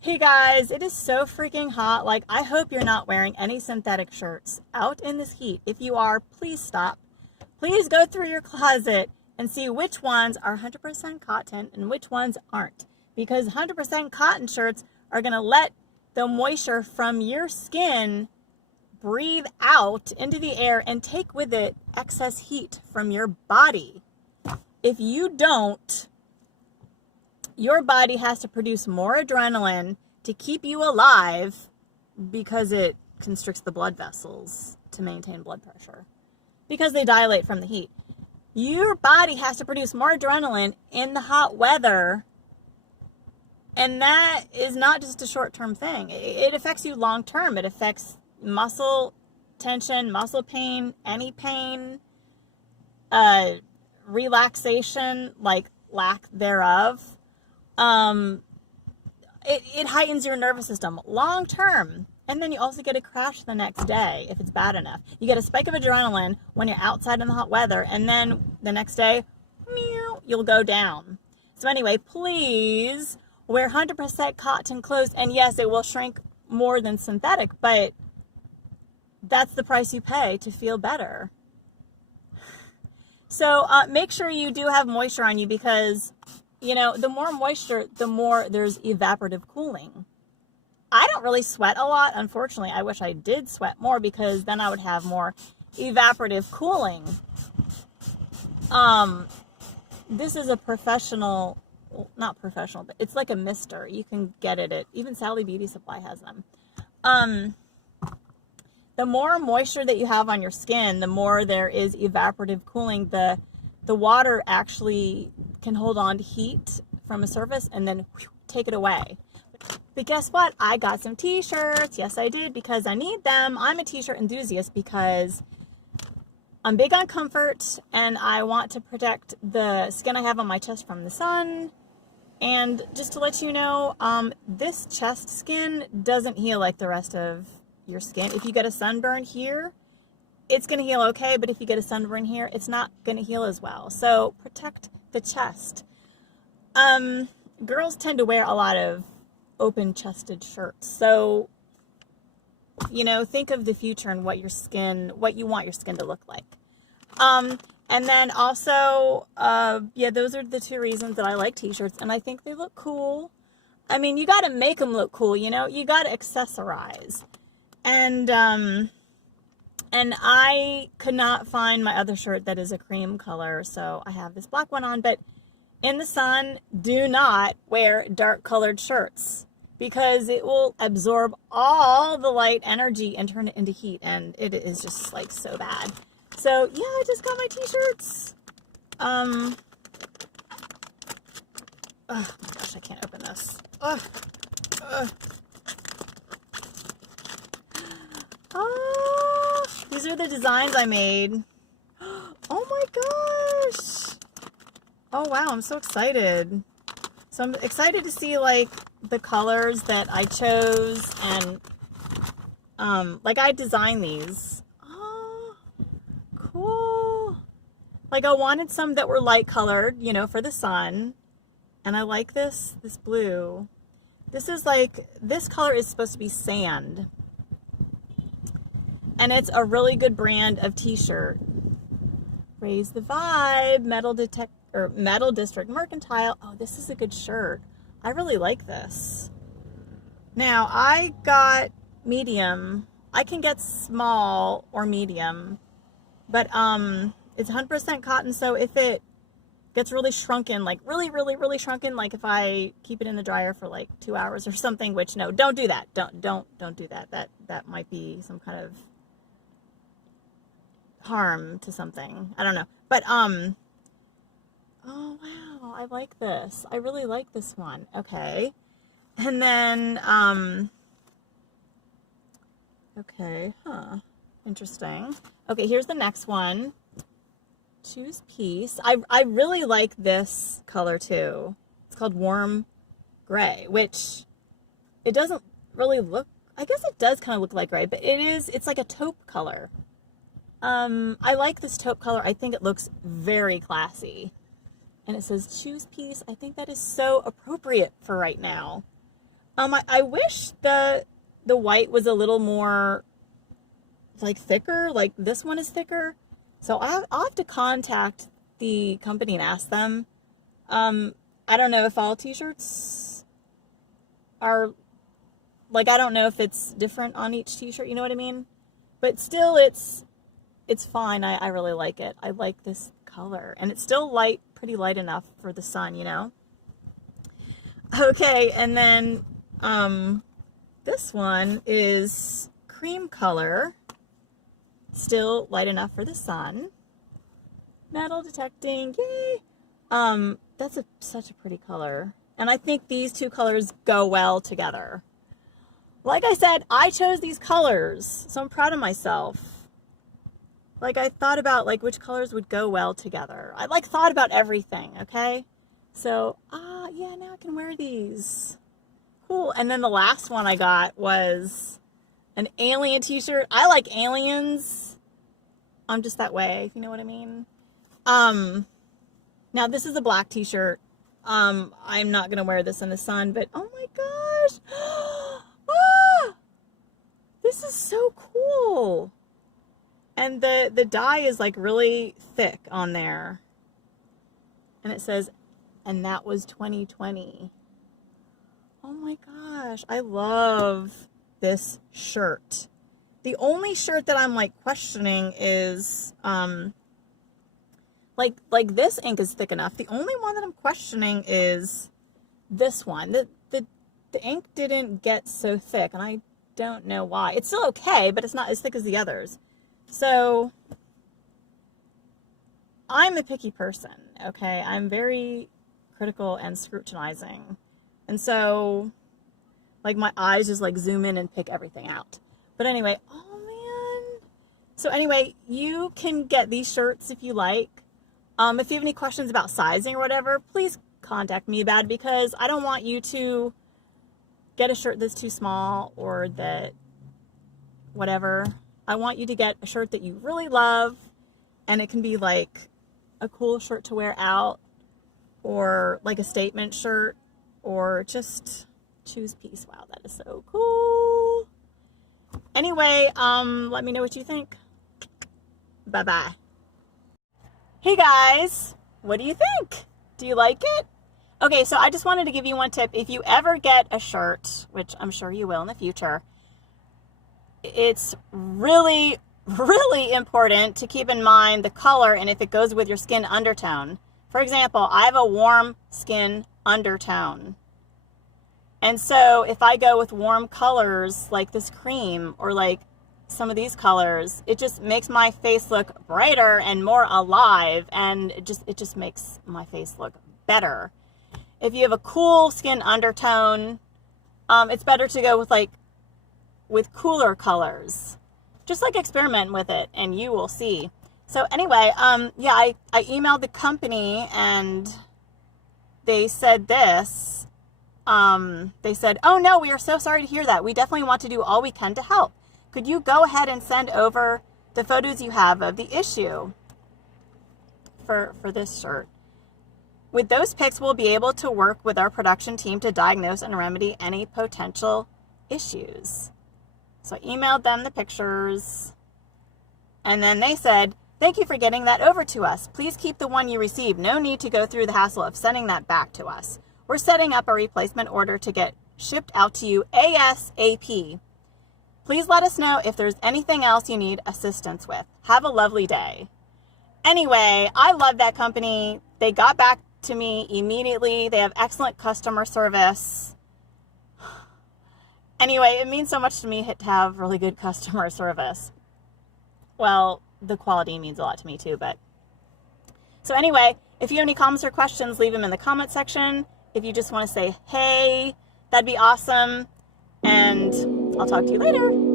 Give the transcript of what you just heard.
Hey guys, it is so freaking hot. Like, I hope you're not wearing any synthetic shirts out in this heat. If you are, please stop. Please go through your closet and see which ones are 100% cotton and which ones aren't. Because 100% cotton shirts are going to let the moisture from your skin breathe out into the air and take with it excess heat from your body. If you don't, your body has to produce more adrenaline to keep you alive because it constricts the blood vessels to maintain blood pressure because they dilate from the heat. Your body has to produce more adrenaline in the hot weather, and that is not just a short-term thing. It affects you long-term. It affects muscle tension, muscle pain, any pain, relaxation, like lack thereof. It heightens your nervous system long term. And then you also get a crash the next day if it's bad enough. You get a spike of adrenaline when you're outside in the hot weather, and then the next day, you'll go down. So anyway, please wear 100% cotton clothes. And yes, it will shrink more than synthetic, but that's the price you pay to feel better. So make sure you do have moisture on you because, you know, the more moisture, the more there's evaporative cooling. I don't really sweat a lot, unfortunately. I wish I did sweat more because then I would have more evaporative cooling. This is a professional, not professional, but it's like a mister. You can get it at, even Sally Beauty Supply has them. The more moisture that you have on your skin, the more there is evaporative cooling. The water actually can hold on to heat from a surface and then take it away. But guess what? I got some t-shirts. Yes, I did, because I need them. I'm a t-shirt enthusiast because I'm big on comfort and I want to protect the skin I have on my chest from the sun. And just to let you know, this chest skin doesn't heal like the rest of your skin. If you get a sunburn here, it's going to heal okay, but if you get a sunburn here, it's not going to heal as well. So protect the chest. Girls tend to wear a lot of open-chested shirts. So, you know, think of the future and what you want your skin to look like. And then also, yeah, those are the two reasons that I like t-shirts, and I think they look cool. I mean, you got to make them look cool, you know? You got to accessorize. And I could not find my other shirt that is a cream color, so I have this black one on. But in the sun, do not wear dark colored shirts because it will absorb all the light energy and turn it into heat, and it is just like so bad. So yeah, I just got my t-shirts. Oh my gosh, I can't open this. Oh, these are the designs I made. Oh my gosh. Oh wow, I'm so excited. So I'm excited to see like the colors that I chose, and like I designed these. Oh, cool. Like I wanted some that were light colored, you know, for the sun. And I like this blue. This is like, this color is supposed to be sand. And it's a really good brand of t-shirt. Raise the Vibe, Metal District Mercantile. Oh, this is a good shirt. I really like this. Now, I got medium. I can get small or medium, but it's 100% cotton, so if it gets really shrunken, like really, really, really shrunken, like if I keep it in the dryer for like 2 hours or something, which no, don't do that. Don't do that. That might be some kind of harm to something. I don't know. But oh wow, I like this. I really like this one. Okay. And then okay, interesting. Okay, here's the next one. Choose Peace. I really like this color too. It's called Warm Gray, which it doesn't really look, I guess it does kind of look like gray, but it's like a taupe color. I like this taupe color. I think it looks very classy. And it says choose peace. I think that is so appropriate for right now. I wish the white was a little more like thicker, like this one is thicker. So I'll have to contact the company and ask them. I don't know if all t-shirts are, like, I don't know if it's different on each t-shirt, you know what I mean? But still, it's fine. I really like it. I like this color. And it's still light, pretty light enough for the sun, you know? Okay, and then this one is cream color. Still light enough for the sun. Metal detecting, yay! That's such a pretty color. And I think these two colors go well together. Like I said, I chose these colors, so I'm proud of myself. Like, I thought about, like, which colors would go well together. I, like, thought about everything, okay? So, yeah, now I can wear these. Cool. And then the last one I got was an alien t-shirt. I like aliens. I'm just that way, if you know what I mean. Now this is a black t-shirt. I'm not gonna wear this in the sun, but oh my gosh. Ah, this is so cool. And the dye is like really thick on there. And it says, and that was 2020. Oh my gosh, I love this shirt. The only shirt that I'm like questioning is, like this ink is thick enough. The only one that I'm questioning is this one. The ink didn't get so thick, and I don't know why. It's still okay, but it's not as thick as the others. So I'm a picky person, okay? I'm very critical and scrutinizing. And so, like, my eyes just like zoom in and pick everything out. But anyway, oh man. So anyway, you can get these shirts if you like. If you have any questions about sizing or whatever, please contact me about it, because I don't want you to get a shirt that's too small or that whatever. I want you to get a shirt that you really love, and it can be like a cool shirt to wear out, or like a statement shirt, or just choose peace. Wow, that is so cool. Anyway, let me know what you think. Bye-bye. Hey guys, what do you think? Do you like it? Okay, so I just wanted to give you one tip. If you ever get a shirt, which I'm sure you will in the future, it's really, really important to keep in mind the color and if it goes with your skin undertone. For example, I have a warm skin undertone. And so if I go with warm colors like this cream or like some of these colors, it just makes my face look brighter and more alive, and it just makes my face look better. If you have a cool skin undertone, it's better to go with cooler colors. Just like experiment with it and you will see. So anyway, yeah, I emailed the company and they said this. They said, oh no, we are so sorry to hear that. We definitely want to do all we can to help. Could you go ahead and send over the photos you have of the issue for this shirt? With those pics, we'll be able to work with our production team to diagnose and remedy any potential issues. So I emailed them the pictures, and then they said, thank you for getting that over to us. Please keep the one you received. No need to go through the hassle of sending that back to us. We're setting up a replacement order to get shipped out to you ASAP. Please let us know if there's anything else you need assistance with. Have a lovely day. Anyway, I love that company. They got back to me immediately. They have excellent customer service. Anyway, it means so much to me to have really good customer service. Well, the quality means a lot to me too, but. So anyway, if you have any comments or questions, leave them in the comment section. If you just want to say, hey, that'd be awesome. And I'll talk to you later.